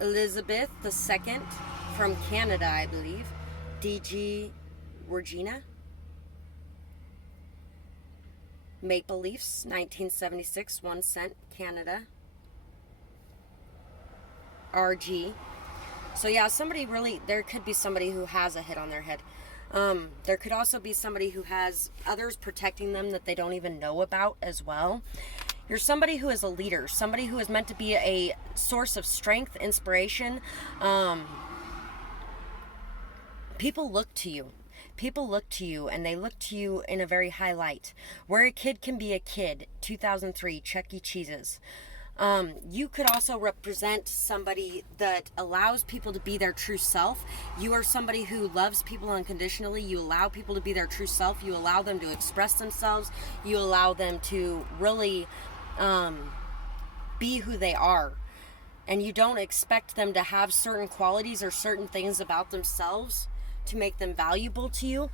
Elizabeth II from Canada, I believe. DG Regina. Maple Leafs, 1976, 1 cent, Canada. RG. So yeah, somebody really, there could be somebody who has a hit on their head. There could also be somebody who has others protecting them that they don't even know about as well. You're somebody who is a leader, somebody who is meant to be a source of strength, inspiration. People look to you. People look to you, and they look to you in a very high light. Where a kid can be a kid, 2003, Chuck E. Cheese's. You could also represent somebody that allows people to be their true self. You are somebody who loves people unconditionally. You allow people to be their true self. You allow them to express themselves. You allow them to really be who they are. And you don't expect them to have certain qualities or certain things about themselves to make them valuable to you.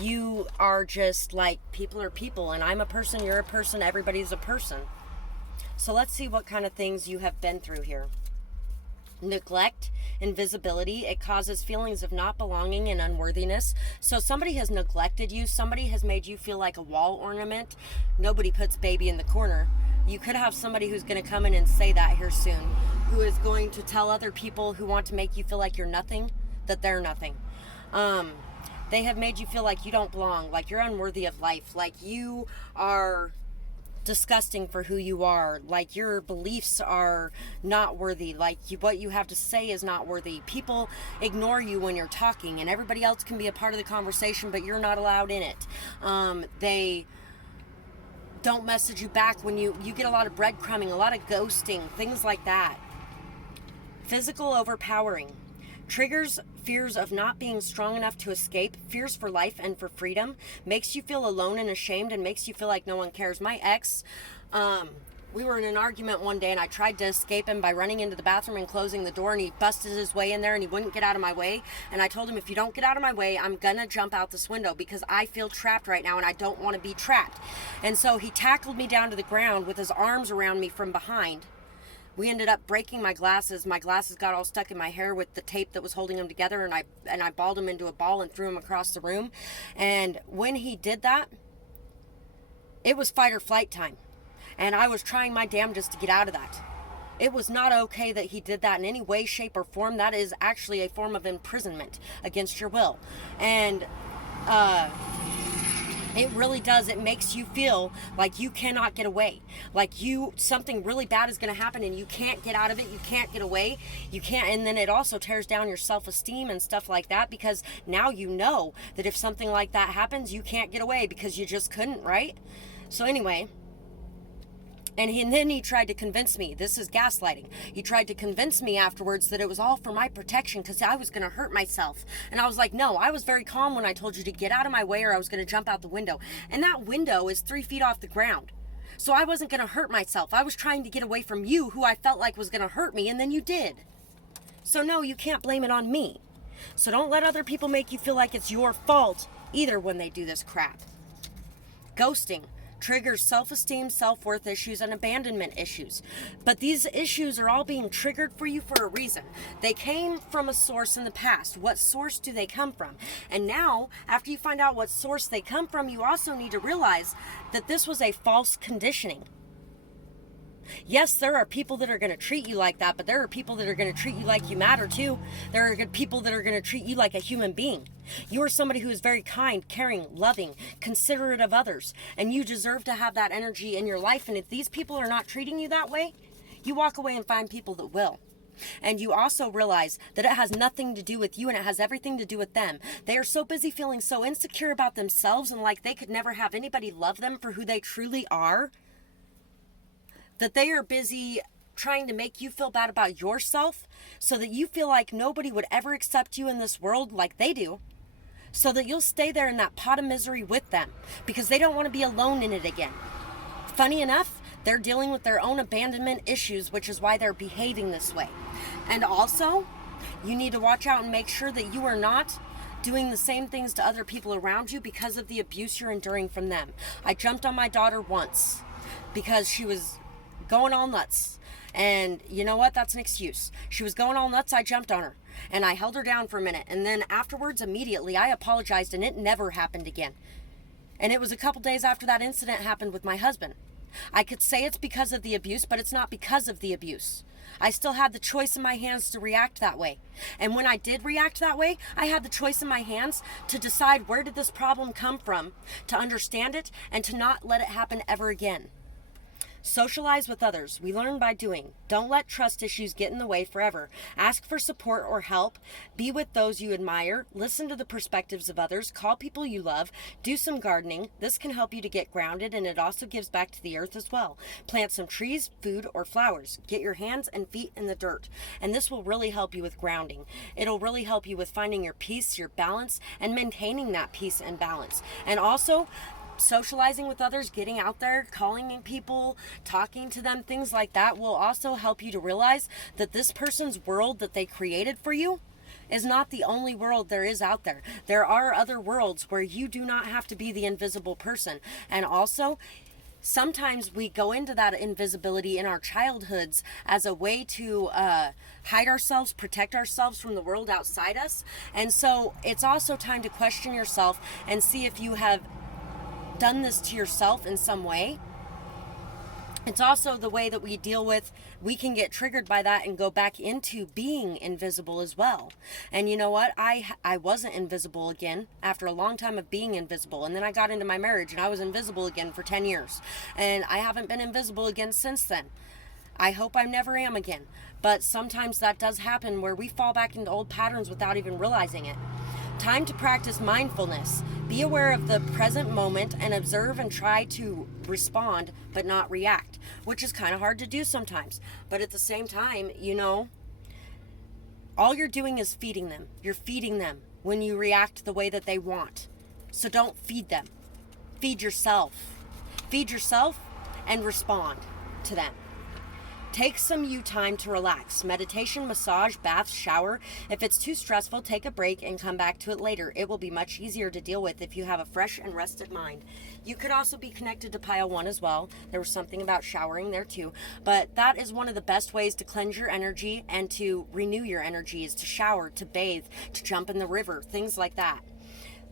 You are just like, people are people, and I'm a person, you're a person, everybody's a person. So let's see what kind of things you have been through here. Neglect, invisibility, it causes feelings of not belonging and unworthiness. So somebody has neglected you, somebody has made you feel like a wall ornament. Nobody puts baby in the corner. You could have somebody who's going to come in and say that here soon, who is going to tell other people who want to make you feel like you're nothing, that they're nothing. They have made you feel like you don't belong, like you're unworthy of life, like you are disgusting for who you are, like your beliefs are not worthy, like what you have to say is not worthy. People ignore you when you're talking, and everybody else can be a part of the conversation, but you're not allowed in it. They don't message you back when you get a lot of breadcrumbing, a lot of ghosting, things like that. Physical overpowering. Triggers fears of not being strong enough to escape, fears for life and for freedom, makes you feel alone and ashamed, and makes you feel like no one cares. My ex, we were in an argument one day, and I tried to escape him by running into the bathroom and closing the door, and he busted his way in there, and he wouldn't get out of my way. And I told him, if you don't get out of my way, I'm gonna jump out this window, because I feel trapped right now, and I don't want to be trapped. And so he tackled me down to the ground with his arms around me from behind. We ended up breaking my glasses. My glasses got all stuck in my hair with the tape that was holding them together, and I balled them into a ball and threw them across the room. And when he did that, it was fight or flight time. And I was trying my damnedest to get out of that. It was not okay that he did that in any way, shape, or form. That is actually a form of imprisonment against your will. And it really does. It makes you feel like you cannot get away. Like something really bad is going to happen and you can't get out of it. You can't get away. You can't. And then it also tears down your self-esteem and stuff like that, because now you know that if something like that happens, you can't get away because you just couldn't, right? So anyway, and then he tried to convince me, this is gaslighting. He tried to convince me afterwards that it was all for my protection because I was going to hurt myself. And I was like, no, I was very calm when I told you to get out of my way or I was going to jump out the window. And that window is 3 feet off the ground. So I wasn't going to hurt myself. I was trying to get away from you, who I felt like was going to hurt me, and then you did. So no, you can't blame it on me. So don't let other people make you feel like it's your fault either when they do this crap. Ghosting triggers self-esteem, self-worth issues, and abandonment issues. But these issues are all being triggered for you for a reason. They came from a source in the past. What source do they come from? And now, after you find out what source they come from, you also need to realize that this was a false conditioning. Yes, there are people that are going to treat you like that, but there are people that are going to treat you like you matter too. There are people that are going to treat you like a human being. You are somebody who is very kind, caring, loving, considerate of others, and you deserve to have that energy in your life. And if these people are not treating you that way, you walk away and find people that will. And you also realize that it has nothing to do with you and it has everything to do with them. They are so busy feeling so insecure about themselves and like they could never have anybody love them for who they truly are, that they are busy trying to make you feel bad about yourself so that you feel like nobody would ever accept you in this world like they do, so that you'll stay there in that pot of misery with them because they don't want to be alone in it again. Funny enough, they're dealing with their own abandonment issues, which is why they're behaving this way. And also, you need to watch out and make sure that you are not doing the same things to other people around you because of the abuse you're enduring from them. I jumped on my daughter once because she was going all nuts. And you know what? That's an excuse. She was going all nuts. I jumped on her and I held her down for a minute. And then afterwards, immediately, I apologized and it never happened again. And it was a couple days after that incident happened with my husband. I could say it's because of the abuse, but it's not because of the abuse. I still had the choice in my hands to react that way. And when I did react that way, I had the choice in my hands to decide where did this problem come from, to understand it, and to not let it happen ever again. Socialize with others. We learn by doing. Don't let trust issues get in the way forever. Ask for support or help. Be with those you admire. Listen to the perspectives of others. Call people you love. Do some gardening. This can help you to get grounded, and it also gives back to the earth as well. Plant some trees, food, or flowers. Get your hands and feet in the dirt, and this will really help you with grounding. It'll really help you with finding your peace, your balance, and maintaining that peace and balance. And also, socializing with others, getting out there, calling in people, talking to them, things like that will also help you to realize that this person's world that they created for you is not the only world there is out there. There are other worlds where you do not have to be the invisible person. And also, sometimes we go into that invisibility in our childhoods as a way to hide ourselves, protect ourselves from the world outside us. And so it's also time to question yourself and see if you have done this to yourself in some way. It's also the way that we deal with, we can get triggered by that and go back into being invisible as well. And you know what? I wasn't invisible again after a long time of being invisible. And then I got into my marriage and I was invisible again for 10 years. And I haven't been invisible again since then. I hope I never am again. But sometimes that does happen where we fall back into old patterns without even realizing it. Time to practice mindfulness. Be aware of the present moment and observe and try to respond but not react, which is kind of hard to do sometimes. But at the same time, you know, all you're doing is feeding them. You're feeding them when you react the way that they want. So don't feed them. Feed yourself. Feed yourself and respond to them. Take some you time to relax. Meditation, massage, bath, shower. If it's too stressful, take a break and come back to it later. It will be much easier to deal with if you have a fresh and rested mind. You could also be connected to pile 1 as well. There was something about showering there too. But that is one of the best ways to cleanse your energy and to renew your energy, is to shower, to bathe, to jump in the river, things like that.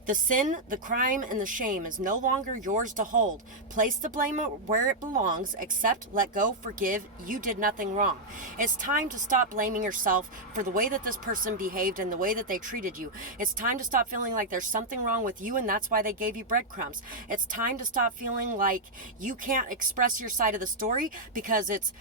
The sin, the crime, and the shame is no longer yours to hold. Place the blame where it belongs. Accept, let go, forgive. You did nothing wrong. It's time to stop blaming yourself for the way that this person behaved and the way that they treated you. It's time to stop feeling like there's something wrong with you and that's why they gave you breadcrumbs. It's time to stop feeling like you can't express your side of the story because it's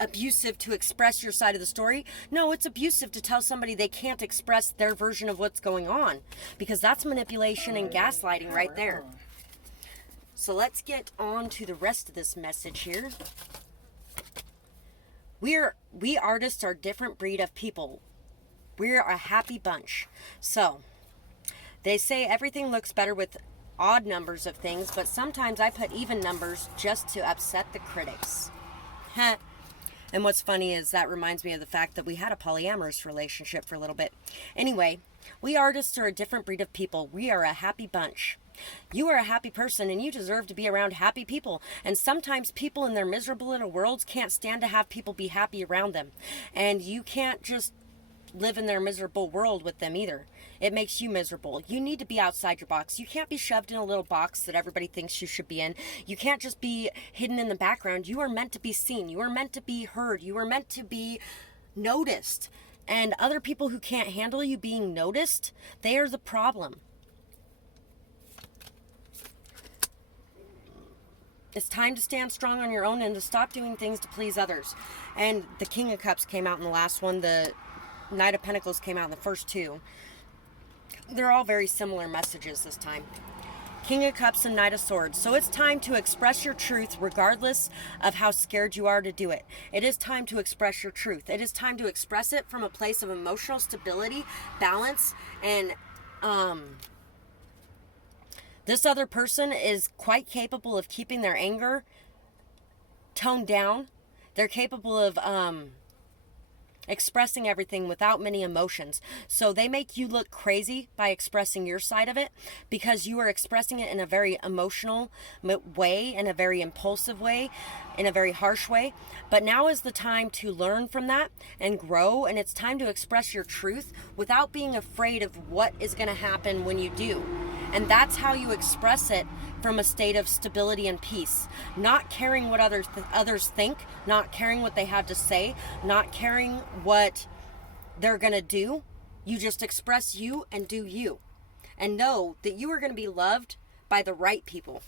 abusive to express your side of the story. No, it's abusive to tell somebody they can't express their version of what's going on, because that's manipulation and gaslighting right there. So let's get on to the rest of this message here. We artists are a different breed of people. We're a happy bunch. So they say everything looks better with odd numbers of things, but sometimes I put even numbers just to upset the critics. And what's funny is that reminds me of the fact that we had a polyamorous relationship for a little bit. Anyway, we artists are a different breed of people. We are a happy bunch. You are a happy person and you deserve to be around happy people. And sometimes people in their miserable little worlds can't stand to have people be happy around them. And you can't just live in their miserable world with them either. It makes you miserable. You need to be outside your box. You can't be shoved in a little box that everybody thinks you should be in. You can't just be hidden in the background. You are meant to be seen. You are meant to be heard. You are meant to be noticed. And other people who can't handle you being noticed, they are the problem. It's time to stand strong on your own and to stop doing things to please others. And the King of Cups came out in the last one. The Knight of Pentacles came out in the first two. They're all very similar messages this time. King of Cups and Knight of Swords. So it's time to express your truth regardless of how scared you are to do it. It is time to express your truth. It is time to express it from a place of emotional stability, balance, and this other person is quite capable of keeping their anger toned down. They're capable of expressing everything without many emotions. So they make you look crazy by expressing your side of it, because you are expressing it in a very emotional way, in a very impulsive way, in a very harsh way. But now is the time to learn from that and grow, and it's time to express your truth without being afraid of what is going to happen when you do. And that's how you express it, from a state of stability and peace, not caring what others think, not caring what they have to say, not caring what they're going to do. You just express you and do you, and know that you are going to be loved by the right people,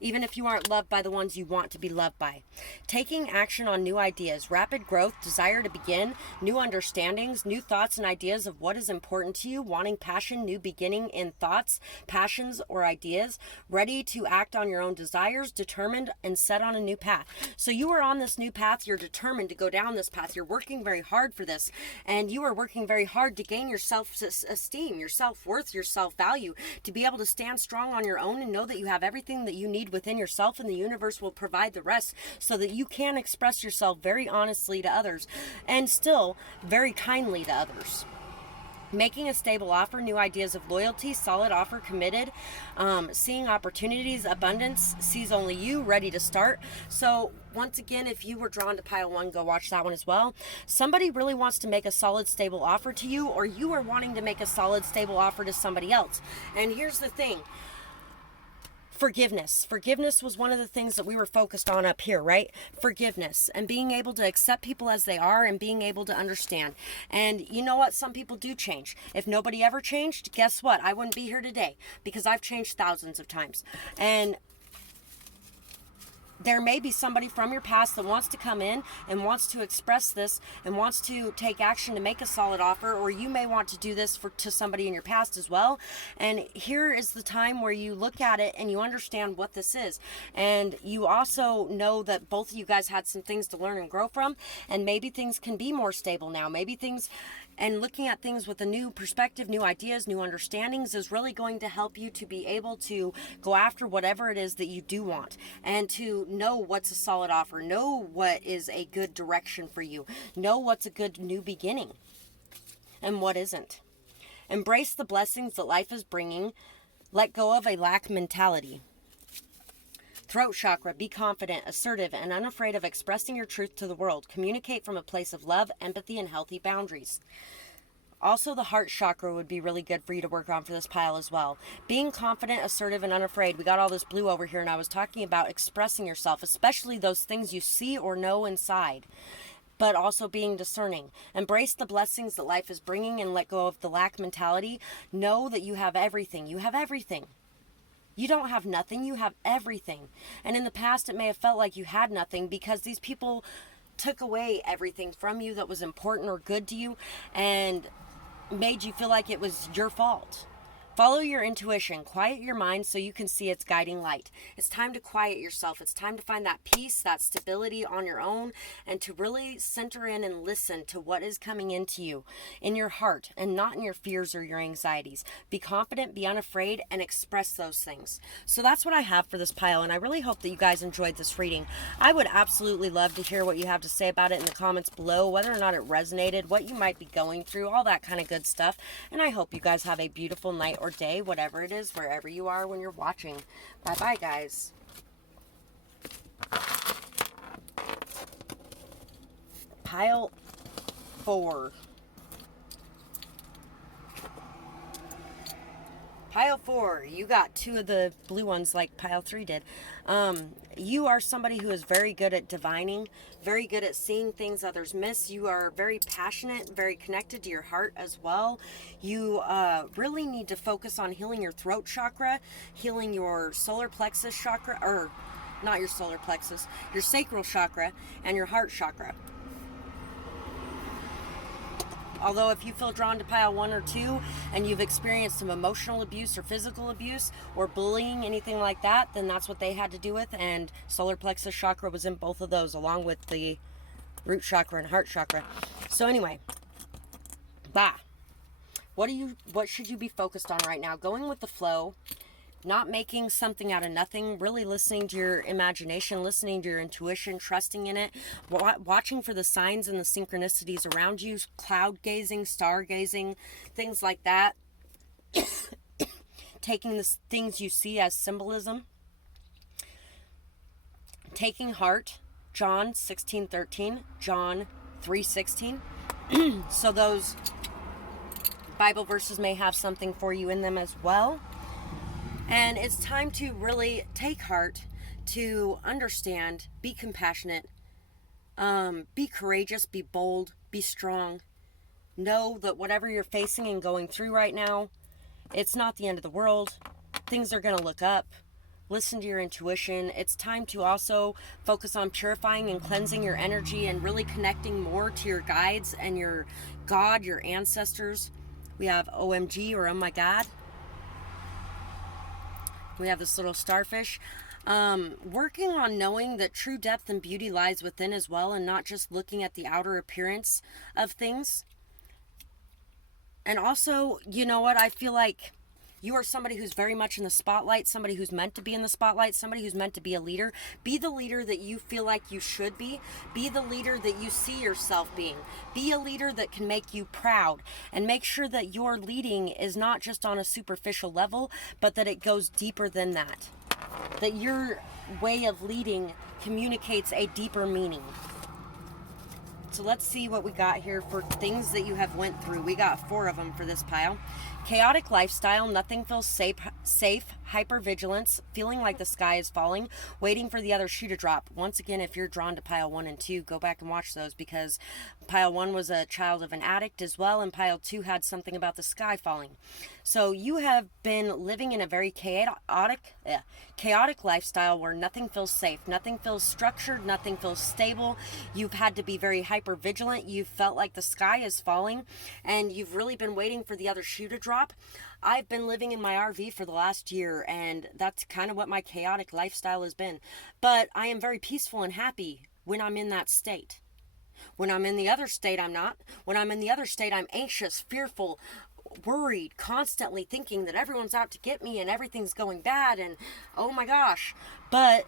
even if you aren't loved by the ones you want to be loved by. Taking action on new ideas, rapid growth, desire to begin, new understandings, new thoughts and ideas of what is important to you, wanting passion, new beginning in thoughts, passions, or ideas, ready to act on your own desires, determined and set on a new path. So you are on this new path, you're determined to go down this path, you're working very hard for this, and you are working very hard to gain your self-esteem, your self-worth, your self-value, to be able to stand strong on your own and know that you have everything that you need within yourself, and the universe will provide the rest, so that you can express yourself very honestly to others and still very kindly to others. Making a stable offer, new ideas of loyalty, solid offer, committed, seeing opportunities, abundance, sees only you, ready to start. So once again, if you were drawn to pile 1, go watch that one as well. Somebody really wants to make a solid, stable offer to you, or you are wanting to make a solid, stable offer to somebody else. And here's the thing. Forgiveness. Forgiveness was one of the things that we were focused on up here, right? Forgiveness and being able to accept people as they are and being able to understand. And you know what? Some people do change. If nobody ever changed, guess what? I wouldn't be here today, because I've changed thousands of times. And there may be somebody from your past that wants to come in and wants to express this and wants to take action to make a solid offer, or you may want to do this to somebody in your past as well. And here is the time where you look at it and you understand what this is. And you also know that both of you guys had some things to learn and grow from, and maybe things can be more stable now. Maybe things, and looking at things with a new perspective, new ideas, new understandings is really going to help you to be able to go after whatever it is that you do want, and to know what's a solid offer, know what is a good direction for you, know what's a good new beginning and what isn't. Embrace the blessings that life is bringing. Let go of a lack mentality. Throat chakra, be confident, assertive, and unafraid of expressing your truth to the world. Communicate from a place of love, empathy, and healthy boundaries. Also, the heart chakra would be really good for you to work on for this pile as well. Being confident, assertive, and unafraid. We got all this blue over here, and I was talking about expressing yourself, especially those things you see or know inside, but also being discerning. Embrace the blessings that life is bringing and let go of the lack mentality. Know that you have everything. You have everything. You don't have nothing, you have everything. And in the past, it may have felt like you had nothing because these people took away everything from you that was important or good to you and made you feel like it was your fault. Follow your intuition. Quiet your mind so you can see its guiding light. It's time to quiet yourself. It's time to find that peace, that stability on your own, and to really center in and listen to what is coming into you in your heart and not in your fears or your anxieties. Be confident, be unafraid, and express those things. So that's what I have for this pile, and I really hope that you guys enjoyed this reading. I would absolutely love to hear what you have to say about it in the comments below, whether or not it resonated, what you might be going through, all that kind of good stuff. And I hope you guys have a beautiful night or day, whatever it is, wherever you are when you're watching. Bye bye, guys. Pile 4. Pile 4, you got 2 of the blue ones like pile 3 did. You are somebody who is very good at divining, very good at seeing things others miss. You are very passionate, very connected to your heart as well. You really need to focus on healing your throat chakra, healing your solar plexus chakra, or not your solar plexus, your sacral chakra, and your heart chakra. Although if you feel drawn to pile 1 or 2 and you've experienced some emotional abuse or physical abuse or bullying, anything like that, then that's what they had to do with. And solar plexus chakra was in both of those, along with the root chakra and heart chakra. So anyway, what should you be focused on right now? Going with the flow, not making something out of nothing, really listening to your imagination, listening to your intuition, trusting in it, watching for the signs and the synchronicities around you, cloud gazing, stargazing, things like that. Taking the things you see as symbolism. Taking heart, John 16:13, John 3:16. So those Bible verses may have something for you in them as well. And it's time to really take heart, to understand, be compassionate, be courageous, be bold, be strong. Know that whatever you're facing and going through right now, it's not the end of the world. Things are going to look up. Listen to your intuition. It's time to also focus on purifying and cleansing your energy and really connecting more to your guides and your God, your ancestors. We have OMG, or oh my God. We have this little starfish. Working on knowing that true depth and beauty lies within as well, and not just looking at the outer appearance of things. And also, you know what? I feel like you are somebody who's very much in the spotlight, somebody who's meant to be in the spotlight, somebody who's meant to be a leader. Be the leader that you feel like you should be. Be the leader that you see yourself being. Be a leader that can make you proud, and make sure that your leading is not just on a superficial level, but that it goes deeper than that. That your way of leading communicates a deeper meaning. So let's see what we got here for things that you have went through. We got 4 of them for this pile. Chaotic lifestyle, nothing feels safe, hypervigilance, feeling like the sky is falling, waiting for the other shoe to drop. Once again, if you're drawn to pile 1 and 2, go back and watch those, because pile 1 was a child of an addict as well, and pile 2 had something about the sky falling. So you have been living in a very chaotic lifestyle where nothing feels safe, nothing feels structured, nothing feels stable. You've had to be very hyper vigilant. You've felt like the sky is falling, and you've really been waiting for the other shoe to drop. I've been living in my RV for the last year, and that's kind of what my chaotic lifestyle has been. But I am very peaceful and happy when I'm in that state. When I'm in the other state, I'm not. When I'm in the other state, I'm anxious, fearful, worried, constantly thinking that everyone's out to get me and everything's going bad and oh my gosh. But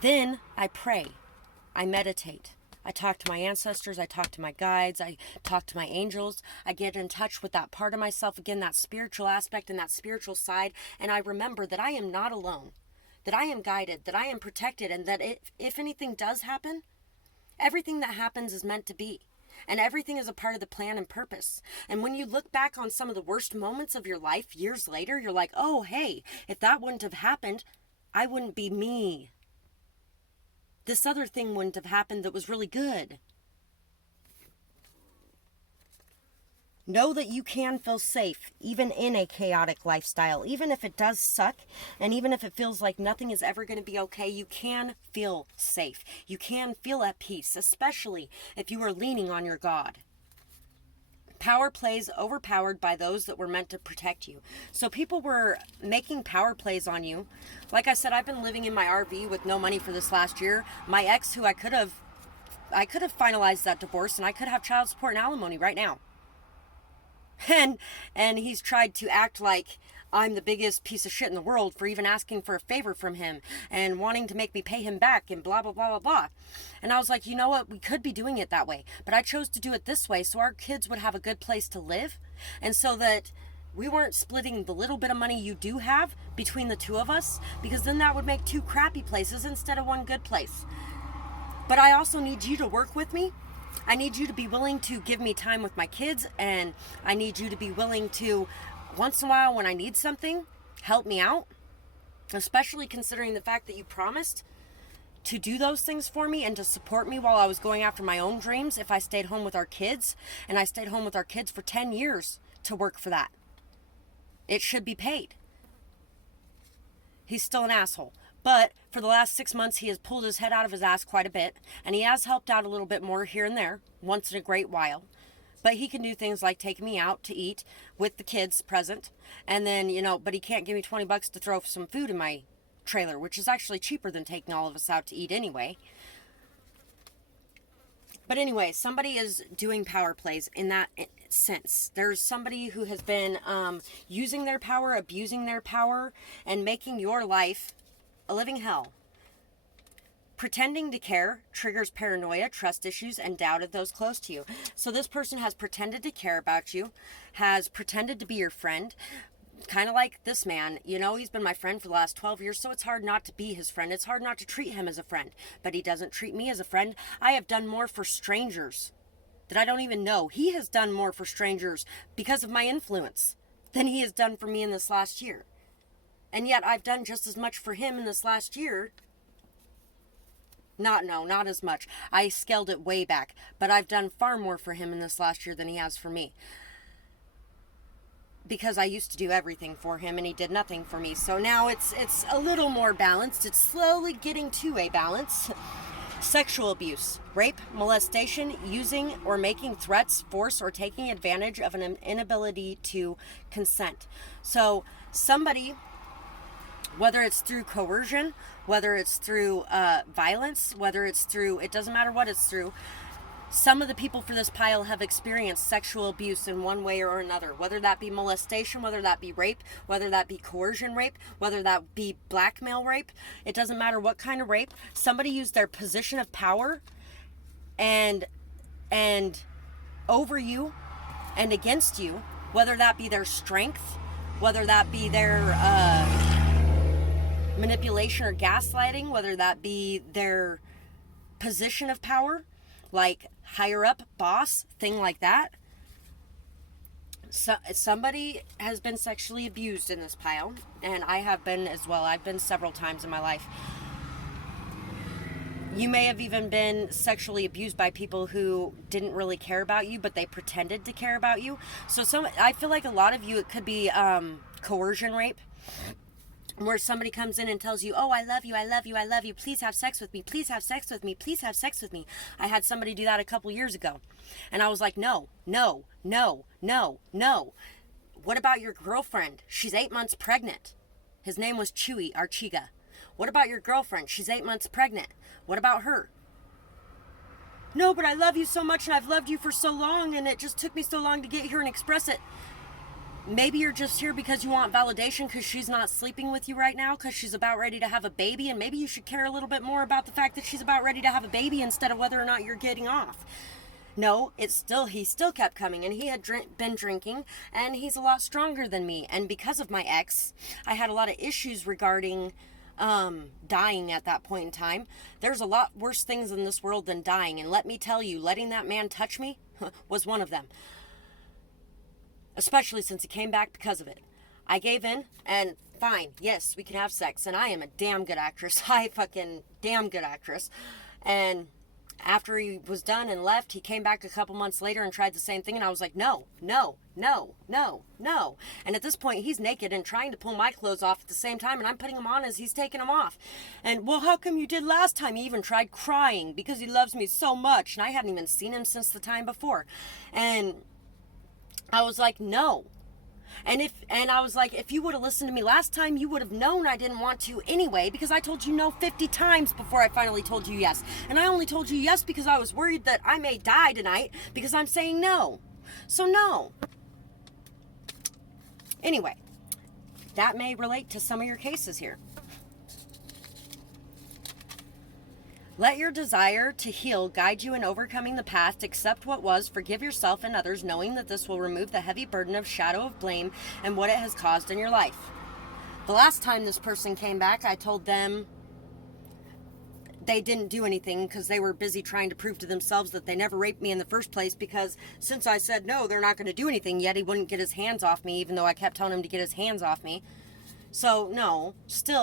then I pray, I meditate, I talk to my ancestors, I talk to my guides, I talk to my angels, I get in touch with that part of myself again, that spiritual aspect and that spiritual side, and I remember that I am not alone, that I am guided, that I am protected, and that if anything does happen, everything that happens is meant to be. And everything is a part of the plan and purpose. And when you look back on some of the worst moments of your life years later, you're like, oh, hey, if that wouldn't have happened, I wouldn't be me. This other thing wouldn't have happened that was really good. Know that you can feel safe, even in a chaotic lifestyle. Even if it does suck, and even if it feels like nothing is ever going to be okay, you can feel safe. You can feel at peace, especially if you are leaning on your God. Power plays overpowered by those that were meant to protect you. So people were making power plays on you. Like I said, I've been living in my RV with no money for this last year. My ex, who I could have finalized that divorce, and I could have child support and alimony right now. And he's tried to act like I'm the biggest piece of shit in the world for even asking for a favor from him and wanting to make me pay him back and blah, blah, blah, blah, blah. And I was like, you know what? We could be doing it that way. But I chose to do it this way so our kids would have a good place to live. And so that we weren't splitting the little bit of money you do have between the two of us, because then that would make 2 crappy places instead of 1 good place. But I also need you to work with me. I need you to be willing to give me time with my kids, and I need you to be willing to, once in a while when I need something, help me out, especially considering the fact that you promised to do those things for me and to support me while I was going after my own dreams if I stayed home with our kids. And I stayed home with our kids for 10 years to work for that. It should be paid. He's still an asshole. But for the last 6 months, he has pulled his head out of his ass quite a bit. And he has helped out a little bit more here and there, once in a great while. But he can do things like take me out to eat with the kids present. And then, but he can't give me $20 to throw some food in my trailer, which is actually cheaper than taking all of us out to eat anyway. But anyway, somebody is doing power plays in that sense. There's somebody who has been using their power, abusing their power, and making your life a living hell. Pretending to care triggers paranoia, trust issues, and doubt of those close to you. So this person has pretended to care about you, has pretended to be your friend, kind of like this man. You know, he's been my friend for the last 12 years, so it's hard not to be his friend. It's hard not to treat him as a friend, but he doesn't treat me as a friend. I have done more for strangers that I don't even know. He has done more for strangers because of my influence than he has done for me in this last year. And yet I've done just as much for him in this last year. Not as much. I scaled it way back, but I've done far more for him in this last year than he has for me. Because I used to do everything for him and he did nothing for me. So now it's a little more balanced. It's slowly getting to a balance. Sexual abuse, rape, molestation, using or making threats, force, or taking advantage of an inability to consent. So somebody, whether it's through coercion, whether it's through violence, whether it's through, it doesn't matter what it's through. Some of the people for this pile have experienced sexual abuse in one way or another, whether that be molestation, whether that be rape, whether that be coercion rape, whether that be blackmail rape. It doesn't matter what kind of rape. Somebody used their position of power and over you and against you, whether that be their strength, whether that be their manipulation or gaslighting, whether that be their position of power, like higher up, boss, thing like that. So somebody has been sexually abused in this pile, and I have been as well. I've been several times in my life. You may have even been sexually abused by people who didn't really care about you, but they pretended to care about you. So I feel like a lot of you, it could be coercion rape, where somebody comes in and tells you, oh, I love you, I love you, I love you, please have sex with me, please have sex with me, please have sex with me. I had somebody do that a couple years ago. And I was like, no. What about your girlfriend? She's 8 months pregnant. His name was Chewy Archiga. What about your girlfriend? She's 8 months pregnant. What about her? No, but I love you so much and I've loved you for so long and it just took me so long to get here and express it. Maybe you're just here because you want validation because she's not sleeping with you right now because she's about ready to have a baby, and maybe you should care a little bit more about the fact that she's about ready to have a baby instead of whether or not you're getting off. No, he still kept coming, and he had been drinking, and he's a lot stronger than me. And because of my ex, I had a lot of issues regarding dying at that point in time. There's a lot worse things in this world than dying, and let me tell you, letting that man touch me was one of them. Especially since he came back because of it. I gave in, and fine, yes, we can have sex, and I am a damn good actress. Damn good actress. And after he was done and left, he came back a couple months later and tried the same thing, and I was like, no. And at this point, he's naked and trying to pull my clothes off at the same time, and I'm putting them on as he's taking them off. And, well, how come you did last time? He even tried crying because he loves me so much, and I hadn't even seen him since the time before. And I was like, no. And I was like, if you would have listened to me last time, you would have known I didn't want to anyway, because I told you no 50 times before I finally told you yes. And I only told you yes because I was worried that I may die tonight because I'm saying no. So no. Anyway, that may relate to some of your cases here. Let your desire to heal guide you in overcoming the past. Accept what was. Forgive yourself and others, knowing that this will remove the heavy burden of shadow of blame and what it has caused in your life. The last time this person came back, I told them they didn't do anything because they were busy trying to prove to themselves that they never raped me in the first place, because since I said no, they're not going to do anything, yet he wouldn't get his hands off me, even though I kept telling him to get his hands off me. So no, still